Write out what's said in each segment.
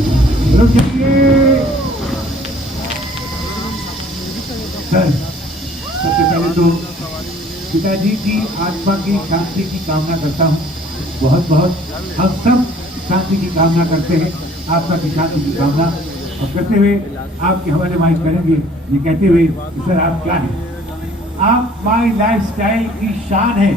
रुकिए सर। सबसे पहले तो पिताजी की आत्मा की शांति की कामना करता हूँ। बहुत बहुत हम सब शांति की कामना करते हैं, आत्मा की शांति की कामना और करते हुए आपके हवाले माइक करेंगे ये कहते हुए कि सर आप क्या हैं? आप माई लाइफस्टाइल की शान है,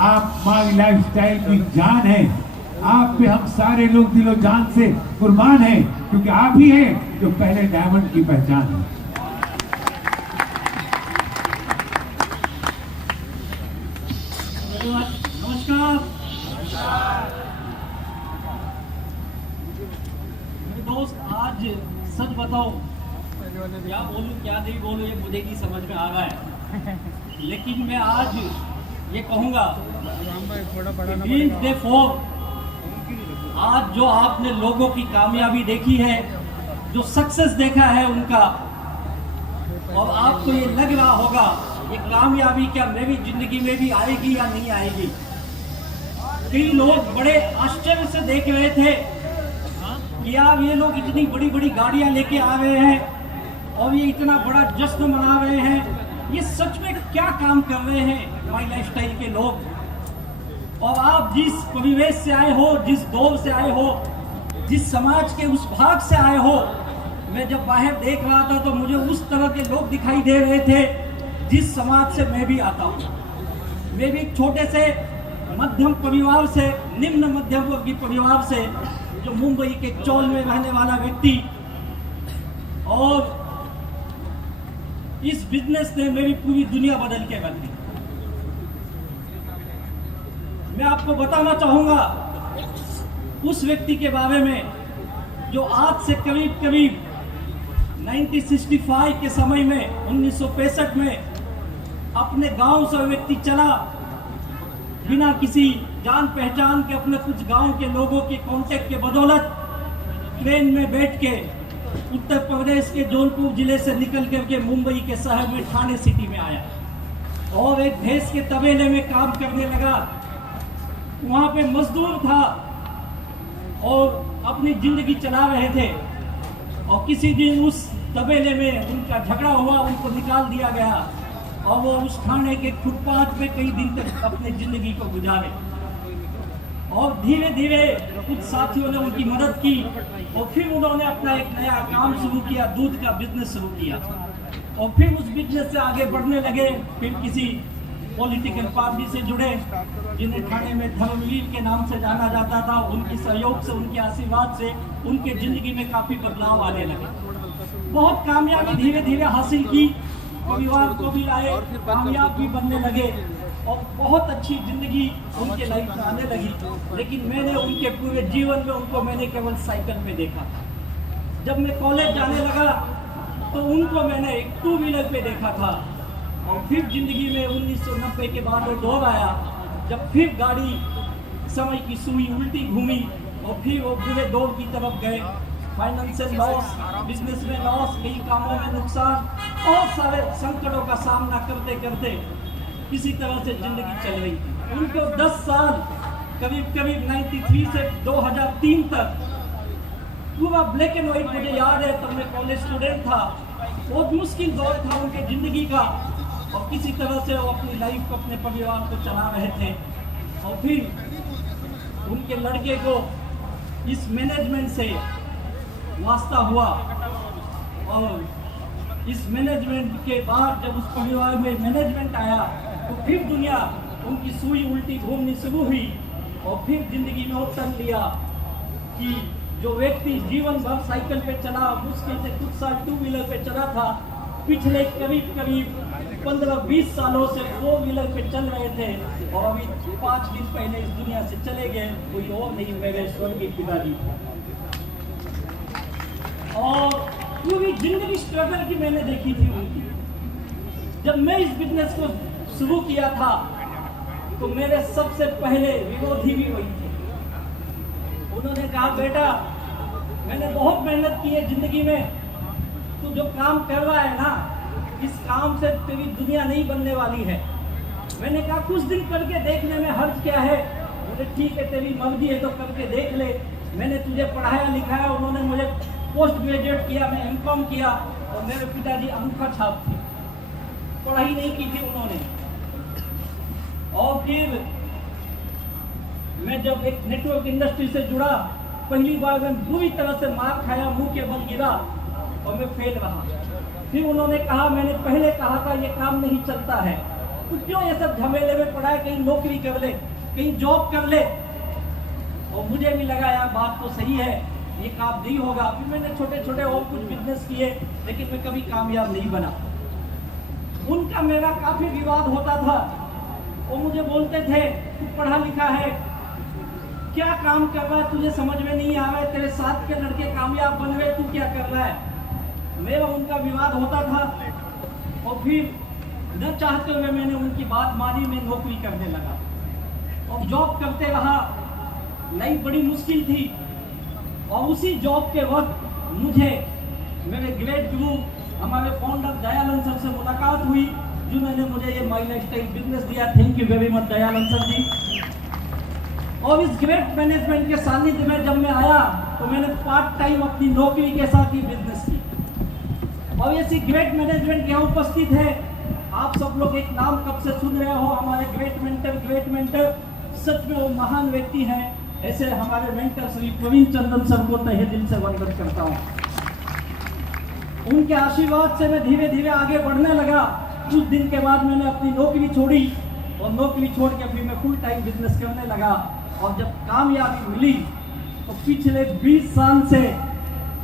आप माई लाइफस्टाइल की जान है। आप पे हम सारे लोग दिलो जान से कुर्बान हैं, क्योंकि आप ही हैं जो पहले डायमंड की पहचान है। नमस्कार मेरे दोस्त, आज सच बताओ क्या बोलूं क्या नहीं बोलूं ये मुझे नहीं समझ में आ रहा है, लेकिन मैं आज ये कहूंगा डे 4 आज जो आपने लोगों की कामयाबी देखी है, जो सक्सेस देखा है उनका, और आपको ये लग रहा होगा ये कामयाबी क्या मेरी जिंदगी में भी आएगी या नहीं आएगी। कई लोग बड़े आश्चर्य से देख रहे थे कि यार ये लोग इतनी बड़ी बड़ी गाड़ियां लेके आ रहे हैं और ये इतना बड़ा जश्न मना रहे हैं, ये सच में क्या काम कर रहे हैं माई लाइफस्टाइल के लोग। और आप जिस परिवेश से आए हो, जिस दौर से आए हो, जिस समाज के उस भाग से आए हो, मैं जब बाहर देख रहा था तो मुझे उस तरह के लोग दिखाई दे रहे थे जिस समाज से मैं भी आता हूँ। मैं भी एक छोटे से मध्यम परिवार से, निम्न मध्यम वर्गीय परिवार से, जो मुंबई के चौल में रहने वाला व्यक्ति, और इस बिजनेस ने मेरी पूरी दुनिया बदल के रख दी। मैं आपको बताना चाहूंगा उस व्यक्ति के बारे में जो आज से करीब करीब 1965 के समय में, 1965 में अपने गांव से व्यक्ति चला, बिना किसी जान पहचान के, अपने कुछ गांव के लोगों के कांटेक्ट के बदौलत ट्रेन में बैठ के उत्तर प्रदेश के जौनपुर जिले से निकल करके मुंबई के शहर में ठाणे सिटी में आया और एक भैंस के तबेले में काम करने लगा। वहां पे मजदूर था और अपनी जिंदगी चला रहे थे, और किसी दिन उस तबेले में उनका झगड़ा हुआ, उनको निकाल दिया गया और वो उस ठाणे के फुटपाथ पे कई दिन तक अपनी जिंदगी को गुजारे। और धीरे धीरे कुछ साथियों ने उनकी मदद की और फिर उन्होंने अपना एक नया काम शुरू किया, दूध का बिजनेस शुरू किया, और फिर उस बिजनेस से आगे बढ़ने लगे। फिर किसी पॉलिटिकल पार्टी से जुड़े जिन्हें ठाणे में धर्मवीर के नाम से जाना जाता था। उनके सहयोग से, उनके आशीर्वाद से उनके जिंदगी में काफी बदलाव आने लगे। बहुत कामयाबी धीरे धीरे हासिल की, परिवार को भी लाए, कामयाब भी बनने लगे और बहुत अच्छी जिंदगी उनके लाइफ में आने लगी। लेकिन मैंने उनके पूरे जीवन में उनको मैंने केवल साइकिल पे देखा। जब मैं कॉलेज जाने लगा तो उनको मैंने एक 2 व्हीलर पे देखा था। और फिर जिंदगी में 1990 के बाद वो दौर आया जब फिर गाड़ी समय की सुई उल्टी घूमी और फिर वो बुरे दौर की तरफ गए। फाइनेंशियल लॉस, बिजनेस में लॉस, कई कामों में नुकसान, बहुत सारे संकटों का सामना करते करते किसी तरह से जिंदगी चल रही थी। उनको 10 साल करीब करीब 93 से 2003 तक पूरा ब्लैक एंड व्हाइट मुझे याद है। तब मैं कॉलेज स्टूडेंट था, बहुत मुश्किल दौर था उनके जिंदगी का, और किसी तरह से वो अपनी लाइफ को, अपने परिवार को चला रहे थे। और फिर उनके लड़के को इस मैनेजमेंट से वास्ता हुआ, और इस मैनेजमेंट के बाद जब उस परिवार में मैनेजमेंट आया तो फिर दुनिया उनकी सुई उल्टी घूमनी शुरू हुई। और फिर जिंदगी में वो टर्न लिया कि जो व्यक्ति जीवन भर साइकिल पे चला, मुश्किल से कुछ साल 2 व्हीलर पे चला था, पिछले करीब करीब 15-20 सालों से 4 व्हीलर पे चल रहे थे और अभी 5 दिन पहले इस दुनिया से चले गए। कोई और नहीं, मेरे स्वर्गीय पिताजी। और पूरी जिंदगी स्ट्रगल की मैंने देखी थी उनकी। जब मैं इस बिजनेस को शुरू किया था तो मेरे सबसे पहले विरोधी भी वही थे। उन्होंने कहा, बेटा मैंने बहुत मेहनत की है जिंदगी में, तू जो काम कर रहा है ना, इस काम से तेरी दुनिया नहीं बनने वाली है। मैंने कहा कुछ दिन करके देखने में हर्ज क्या है। बोले ठीक है, तेरी मर्जी है तो करके देख ले। मैंने तुझे पढ़ाया लिखाया, उन्होंने मुझे पोस्ट ग्रेजुएट किया, मैं एमकॉम किया, और मेरे पिताजी अंगूठा छाप थे, पढ़ाई नहीं की थी उन्होंने। और फिर मैं जब एक नेटवर्क इंडस्ट्री से जुड़ा, पहली बार मैं बुरी तरह से मार खाया, मुंह के बल गिरा और मैं फेल रहा। फिर उन्होंने कहा, मैंने पहले कहा था ये काम नहीं चलता है, तो क्यों ये सब झमेले में पड़ा है, कहीं नौकरी कर ले, कहीं जॉब कर ले। और मुझे भी लगा यार बात तो सही है, ये काम नहीं होगा। फिर मैंने छोटे छोटे और कुछ बिजनेस किए, लेकिन मैं कभी कामयाब नहीं बना। उनका मेरा काफी विवाद होता था। वो मुझे बोलते थे, तू पढ़ा लिखा है, क्या काम कर रहा है, तुझे समझ में नहीं आ रहा है, तेरे साथ के लड़के कामयाब बन गए, तू क्या कर रहा है। मेरा उनका विवाद होता था, और फिर न चाहते हुए मैंने उनकी बात मानी, मैं नौकरी करने लगा और जॉब करते रहा। लाइफ बड़ी मुश्किल थी, और उसी जॉब के वक्त मुझे मेरे ग्रेट गुरु हमारे फाउंडर दयानंद सर से मुलाकात हुई, जिन्होंने मुझे ये माई लाइफस्टाइल बिजनेस दिया। Thank you very much Dayanand sir ji. और इस ग्रेट मैनेजमेंट के सानिध्य में जब मैं आया, तो मैंने पार्ट टाइम अपनी नौकरी के साथ ही बिजनेस की। और ऐसी ग्रेट मैनेजमेंट यहाँ उपस्थित है। आप सब लोग एक नाम कब से सुन रहे हो, हमारे ग्रेट मेंटर। सच में वो महान व्यक्ति हैं। ऐसे हमारे मेंटर श्री प्रवीण चंदन सर को तहे दिल से वंदन करता हूँ। उनके आशीर्वाद से मैं धीरे धीरे आगे बढ़ने लगा। कुछ दिन के बाद मैंने अपनी नौकरी छोड़ी, और नौकरी छोड़ के फिर मैं फुल टाइम बिजनेस करने लगा। और जब कामयाबी मिली, तो पिछले 20 साल से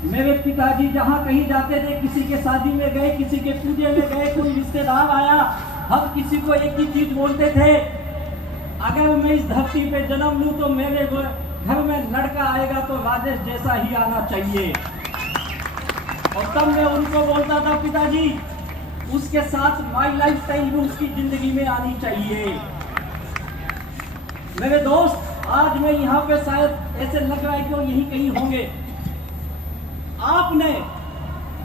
मेरे पिताजी जहाँ कहीं जाते थे, किसी के शादी में गए, किसी के पूजे में गए, कोई रिश्तेदार आया, हम किसी को एक ही चीज बोलते थे, अगर मैं इस धरती पे जन्म लूं तो मेरे घर में लड़का आएगा तो राजेश जैसा ही आना चाहिए। और तब मैं उनको बोलता था, पिताजी उसके साथ माई लाइफस्टाइल भी उसकी जिंदगी में आनी चाहिए। मेरे दोस्त, आज मैं यहाँ पे शायद ऐसे लग रहा है कि वो यहीं कहीं होंगे। आपने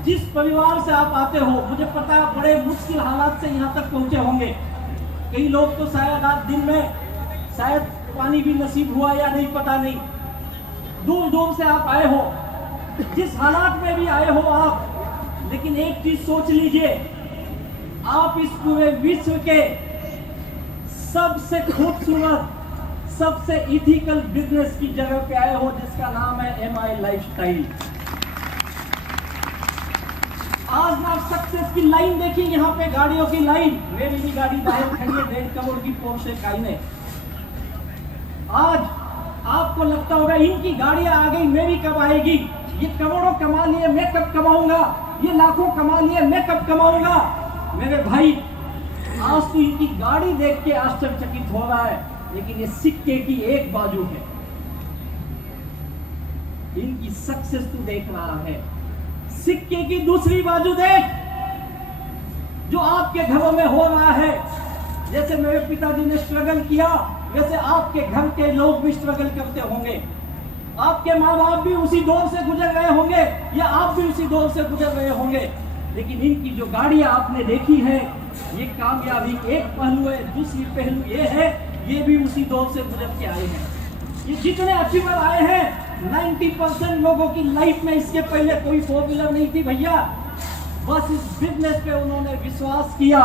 जिस परिवार से आप आते हो, मुझे पता है बड़े मुश्किल हालात से यहाँ तक पहुंचे होंगे। कई लोग तो शायद आज दिन में शायद पानी भी नसीब हुआ या नहीं, पता नहीं। दूर दूर से आप आए हो, जिस हालात में भी आए हो आप, लेकिन एक चीज सोच लीजिए, आप इस पूरे विश्व के सबसे खूबसूरत, सबसे इथिकल बिजनेस की जगह पे आए हो, जिसका नाम है MI लाइफस्टाइल। आज ना सक्सेस की लाइन देखी, यहाँ पे गाड़ियों की लाइन, मेरी भी गाड़ी बाहर खड़ी है, 1.5 करोड़ की पोर्शे काइने। आज आपको लगता होगा इनकी गाड़ियां आ गई, मेरी कब आएगी, ये करोड़ों कमा लिए, मैं कब कमाऊंगा, ये लाखों कमा लिए, मैं कब कमाऊंगा। मेरे भाई, आज तो इनकी गाड़ी देख के आश्चर्यचकित हो रहा है, लेकिन ये सिक्के की एक बाजू है। इनकी सक्सेस तू देख रहा है, सिक्के की दूसरी बाजू देख, जो आपके घरों में हो रहा है। जैसे मेरे पिताजी ने स्ट्रगल किया, वैसे आपके घर के लोग भी स्ट्रगल करते होंगे। आपके माँ बाप भी उसी दौर से गुजर रहे होंगे, या आप भी उसी दौर से गुजर रहे होंगे। लेकिन इनकी जो गाड़ियां आपने देखी है, ये कामयाबी एक पहलू है, दूसरी पहलू ये है, ये भी उसी दौर से गुजर के आए हैं। ये जितने अचीवर आए हैं, 90% लोगों की लाइफ में इसके पहले कोई 4 व्हीलर नहीं थी भैया। बस इस बिजनेस पे उन्होंने विश्वास किया,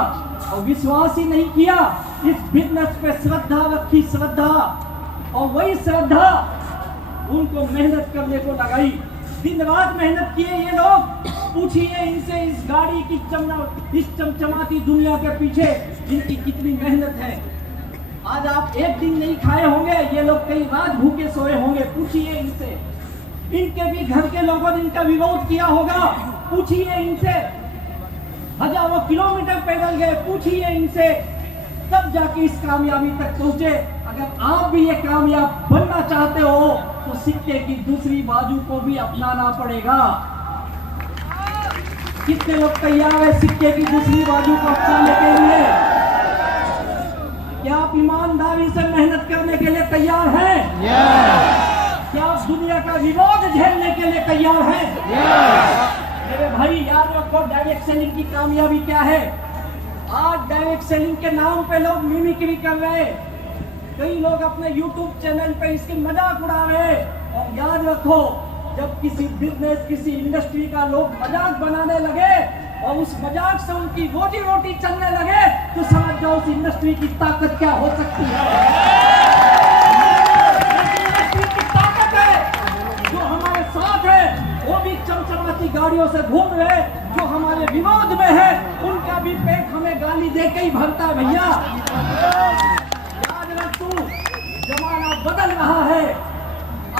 और विश्वास ही नहीं किया, इस बिजनेस पे श्रद्धा रखी, श्रद्धा। और वही श्रद्धा उनको मेहनत करने को लगाई, दिन रात मेहनत किए ये लोग। पूछिए इनसे, इस गाड़ी की इस चमचमाती दुनिया के पीछे इनकी कितनी मेहनत है। आज आप एक दिन नहीं खाए होंगे, ये लोग कई रात भूखे सोए होंगे। पूछिए इनसे, इनके भी घर के लोगों ने इनका विरोध किया होगा। पूछिए इनसे, हजारों किलोमीटर पैदल गए, पूछिए इनसे, तब जाके इस कामयाबी तक पहुंचे। अगर आप भी ये कामयाब बनना चाहते हो, तो सिक्के की दूसरी बाजू को भी अपनाना पड़ेगा। कितने लोग तैयार है सिक्के की दूसरी बाजू को अपनाने के लिए? क्या आप ईमानदारी से मेहनत करने के लिए तैयार हैं? क्या आप दुनिया का विरोध झेलने के लिए तैयार हैं? मेरे भाई याद रखो, डायरेक्ट सेलिंग की कामयाबी क्या है। आज डायरेक्ट सेलिंग के नाम पे लोग मिमिक्री कर रहे हैं। कई लोग अपने YouTube चैनल पे इसकी मजाक उड़ा रहे हैं। और याद रखो, जब किसी बिजनेस, किसी इंडस्ट्री का लोग मजाक बनाने लगे और उस मजाक से उनकी रोजी रोटी चलने लगे, तो समझ जाओ उस इंडस्ट्री की ताकत क्या हो सकती है। इंडस्ट्री की ताकत है जो हमारे साथ है, वो भी चमचमाती गाड़ियों से घूम रहे, जो हमारे विरोध में है उनका भी पेट हमें गाली दे के ही भरता है। भैया याद रख, तू जमाना बदल रहा है।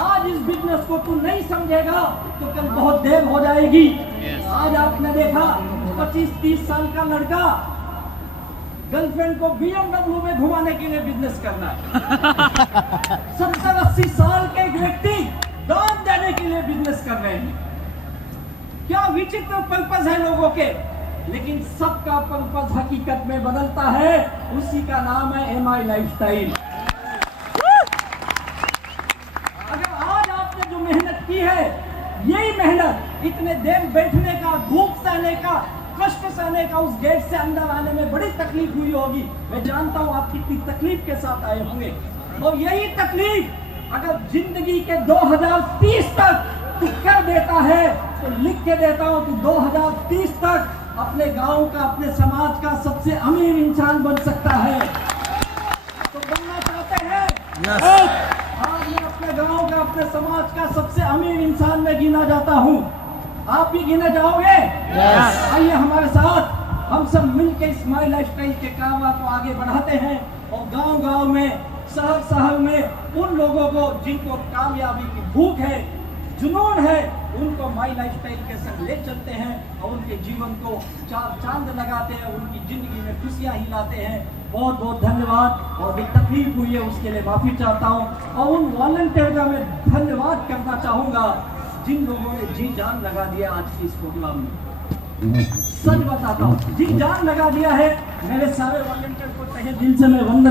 आज इस बिजनेस को तू नहीं समझेगा तो कल बहुत देर हो जाएगी। आज आपने देखा 25-30 साल का लड़का गर्लफ्रेंड को BMW में घुमाने के लिए बिजनेस करना है। 70-80 साल के एक व्यक्ति दान देने के लिए बिजनेस कर रहे हैं। क्या विचित्र पर्पस है लोगों के, लेकिन सबका पर्पस हकीकत में बदलता है। उसी का नाम है MI लाइफस्टाइल। मेहनत की है, यही मेहनत इतने देर बैठने का, धूप सहने का, कष्ट सहने का, उस गेट से अंदर आने में बड़ी तकलीफ हुई होगी। मैं जानता हूं आप कितनी तकलीफ के साथ आए होंगे। और यही तकलीफ अगर जिंदगी के 2030 तक तू कर देता है तो लिख के देता हूं कि 2030 तक अपने गांव का, अपने समाज का सबसे अमीर इंसान बन सकता है। तो बनना चाहते हैं? आज मैं अपने गांव का, अपने समाज का सबसे अमीर इंसान में गिना जाता हूं। आप भी गिने जाओगे? आइए हमारे साथ, हम सब मिलकर इस माई लाइफस्टाइल के काम को आगे बढ़ाते हैं और गांव-गांव में, शहर-शहर में उन लोगों को जिनको कामयाबी की भूख है, जुनून है, उनको माई लाइफस्टाइल के संग ले चलते हैं और उनके जीवन को चांद लगाते हैं, उनकी जिंदगी में खुशियां ही लाते हैं। बहुत बहुत धन्यवाद। और भी तकलीफ हुई है उसके लिए माफी चाहता हूं। और उन वॉलंटियर का मैं धन्यवाद करना चाहूंगा जिन लोगों ने जी जान लगा दिया आज की इस प्रोग्राम में। सच बताता हूं, जी जान लगा दिया है। मेरे सारे वॉलंटियर को तहे दिल से मैं वंदन